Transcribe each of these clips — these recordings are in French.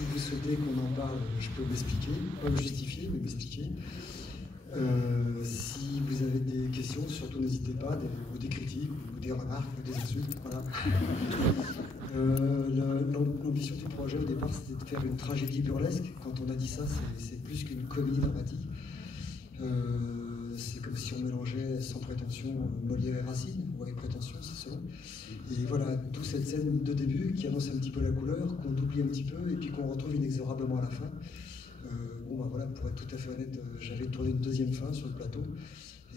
Si vous souhaitez qu'on en parle, je peux m'expliquer, pas me justifier, mais m'expliquer. Si vous avez des questions, surtout n'hésitez pas, ou des critiques, ou des remarques, ou des insultes. Voilà. L'ambition du projet au départ, c'était de faire une tragédie burlesque. Quand on a dit ça, c'est plus qu'une comédie dramatique. C'est comme si on mélangeait sans prétention Molière et Racine, ou avec prétention, c'est selon. Et voilà, d'où cette scène de début qui annonce un petit peu la couleur, qu'on oublie un petit peu, et puis qu'on retrouve inexorablement à la fin. Bon, bah voilà, pour être tout à fait honnête, j'avais tourné une deuxième fin sur le plateau,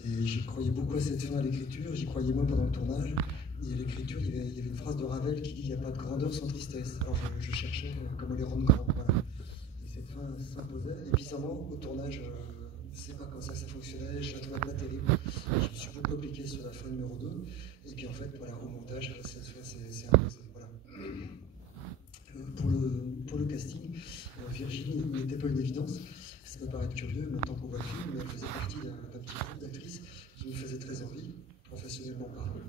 et j'y croyais beaucoup à cette fin à l'écriture, j'y croyais moins pendant le tournage. Et à l'écriture, il y avait une phrase de Ravel qui dit « il n'y a pas de grandeur sans tristesse ». Alors je cherchais comment les rendre grands, voilà. Et cette fin s'imposait, et bizarrement, au tournage, c'est pas comme ça que ça fonctionnait, je la trouvais pas terrible. Je me suis beaucoup appliqué sur la fin numéro 2, et puis en fait, voilà, au montage, cette fin c'est imposé. Voilà. Pour le casting, Virginie n'était pas une évidence. Ça peut paraître curieux, maintenant qu'on voit le film, mais elle faisait partie d'un petit groupe d'actrices qui me faisait très envie, professionnellement parlant.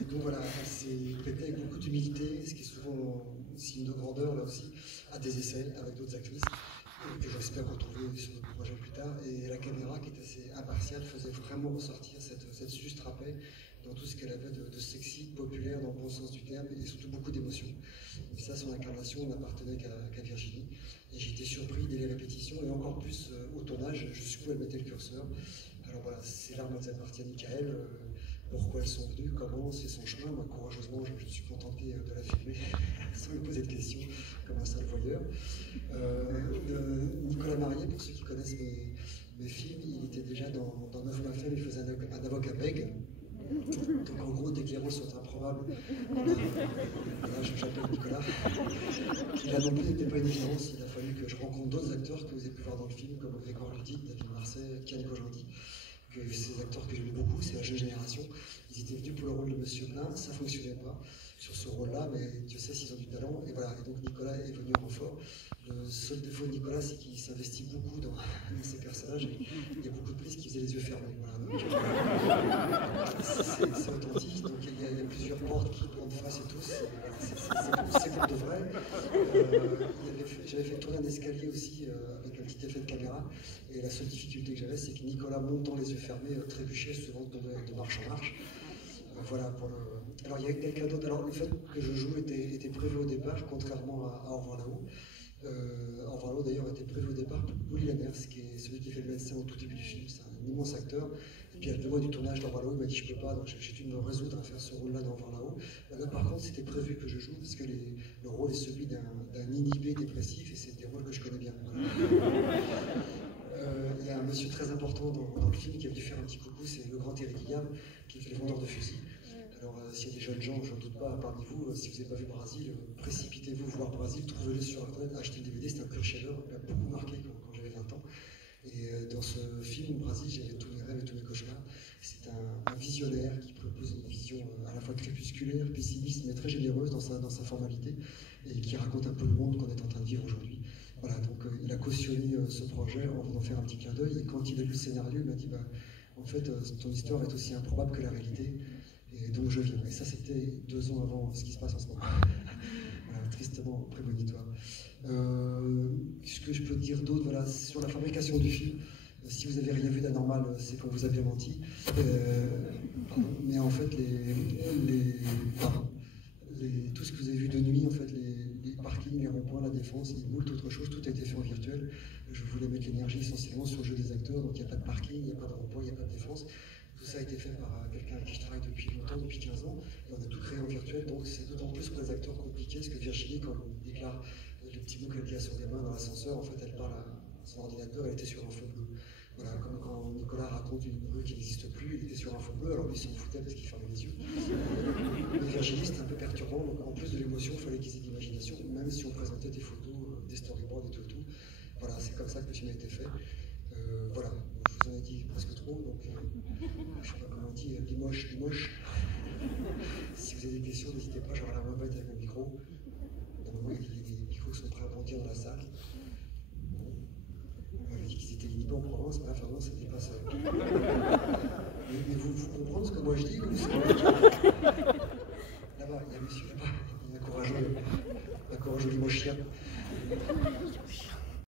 Et donc voilà, elle s'est prêtée avec beaucoup d'humilité, ce qui est souvent signe de grandeur, là aussi, à des essais avec d'autres actrices, que j'espère retrouver sur d'autres projets plus tard. Et la caméra, qui est assez impartiale, faisait vraiment ressortir cette juste rapée dans tout ce qu'elle avait de sexy, de populaire, dans le bon sens du terme, et surtout beaucoup d'émotions. Et ça, son incarnation n'appartenait qu'à Virginie. Et j'ai été surpris dès les répétitions, et encore plus au tournage, jusqu'où elle mettait le curseur. Alors voilà, ces larmes, elles appartiennent à Michael. Pourquoi elles sont venues, comment, c'est son chemin. Moi, courageusement, je me suis contenté de la filmer sans lui poser de questions, comme un sale voyeur. Nicolas Marié, pour ceux qui connaissent mes films, il était déjà dans Neuf ma femme, il faisait un avocat bègue. Donc en gros, dès que les rôles sont improbables, là j'appelle Nicolas. Là non plus n'était pas une évidence, il a fallu que je rencontre d'autres acteurs que vous avez pu voir dans le film, comme Grégoire Ludic, David Marseille, Kian Kojandi. Ces acteurs que j'aime beaucoup, c'est la jeune génération. Ils étaient venus pour le rôle de Monsieur Blin, ça ne fonctionnait pas sur ce rôle-là, mais Dieu sait s'ils ont du talent. Et voilà, et donc Nicolas est venu en renfort. Le seul défaut de Nicolas, c'est qu'il s'investit beaucoup dans ses personnages. Et il y a beaucoup de prises qui faisaient les yeux fermés. Voilà, c'est authentique, donc il y a plusieurs portes qui prennent face et tout. C'est comme de vrai. J'avais fait tourner un escalier aussi avec un petit effet de caméra. Et la seule difficulté que j'avais, c'est que Nicolas, montant les yeux fermés, trébuchait souvent de marche en marche. Voilà pour le. Alors il y a quelqu'un d'autre. Alors le fait que je joue était prévu au départ, contrairement à Au revoir là-haut. Au revoir là-haut d'ailleurs était prévu au départ pour Louis Lanners, qui est celui qui fait le médecin au tout début du film. C'est un immense acteur. Et puis à 2 mois du tournage d'Au revoir là-haut, il m'a dit je peux pas, donc j'ai dû me résoudre à faire ce rôle-là dans Au revoir là-haut. Là par contre c'était prévu que je joue, parce que le rôle est celui d'un inhibé dépressif, et c'est des rôles que je connais bien. Il y a un monsieur très important dans le film qui est venu faire un petit coucou, c'est le grand Terry Gilliam, qui fait les vendeurs de fusils. Alors s'il y a des jeunes gens, je n'en doute pas, parmi vous, si vous n'avez pas vu Brésil, précipitez-vous voir Brésil, trouvez-le sur internet, achetez le DVD, c'est un pur chef-d'œuvre, il m'a beaucoup marqué quand j'avais 20 ans. Et dans ce film, Brésil, j'avais tous mes rêves et tous mes cauchemars. C'est un visionnaire qui propose une vision à la fois crépusculaire, pessimiste, mais très généreuse dans sa formalité, et qui raconte un peu le monde qu'on est en train de vivre aujourd'hui. Voilà, donc il a cautionné ce projet en voulant faire un petit clin d'œil, et quand il a lu le scénario, il m'a dit en fait, ton histoire est aussi improbable que la réalité, et donc je viens. Et ça, c'était 2 ans avant ce qui se passe en ce moment. Voilà, tristement prémonitoire. Ce que je peux dire d'autre, voilà, sur la fabrication du film, si vous n'avez rien vu d'anormal, c'est qu'on vous a bien menti. Mais en fait, tout ce que vous avez vu de nuit, en fait, les parkings, les ronds-points, la défense, et moult autre chose, tout a été fait en virtuel. Je voulais mettre l'énergie essentiellement sur le jeu des acteurs, donc il n'y a pas de parking, il n'y a pas de rond-point, il n'y a pas de défense. Tout ça a été fait par quelqu'un avec qui je travaille depuis longtemps, depuis 15 ans, et on a tout créé en virtuel, donc c'est d'autant plus pour les acteurs compliqués, parce que Virginie, quand elle déclare le petit bout qu'elle dit à son gamin dans l'ascenseur, en fait elle parle à son ordinateur, elle était sur un fond bleu. Voilà, comme quand Nicolas raconte une rue qui n'existe plus, il était sur un fond bleu, alors lui il s'en foutait parce qu'il fermait les yeux. Mais Virginie, c'était un peu perturbant, donc en plus de l'émotion, il fallait qu'ils aient de l'imagination, même si on présentait des photos, des storyboards et tout. Voilà, c'est comme ça que le film a été fait. Voilà, je vous en ai dit presque trop, donc je ne sais pas comment on dit, limoche. Si vous avez des questions, n'hésitez pas, j'aurai la main bête avec mon micro. Normalement, les micros sont prêts à bondir dans la salle. On avait dit qu'ils étaient inhibés en Provence, mais là, ça dépasse. Mais vous comprenez ce que moi je dis, ou là-bas, il y a un monsieur là-bas, il y a un courageux encore un joli mot chien.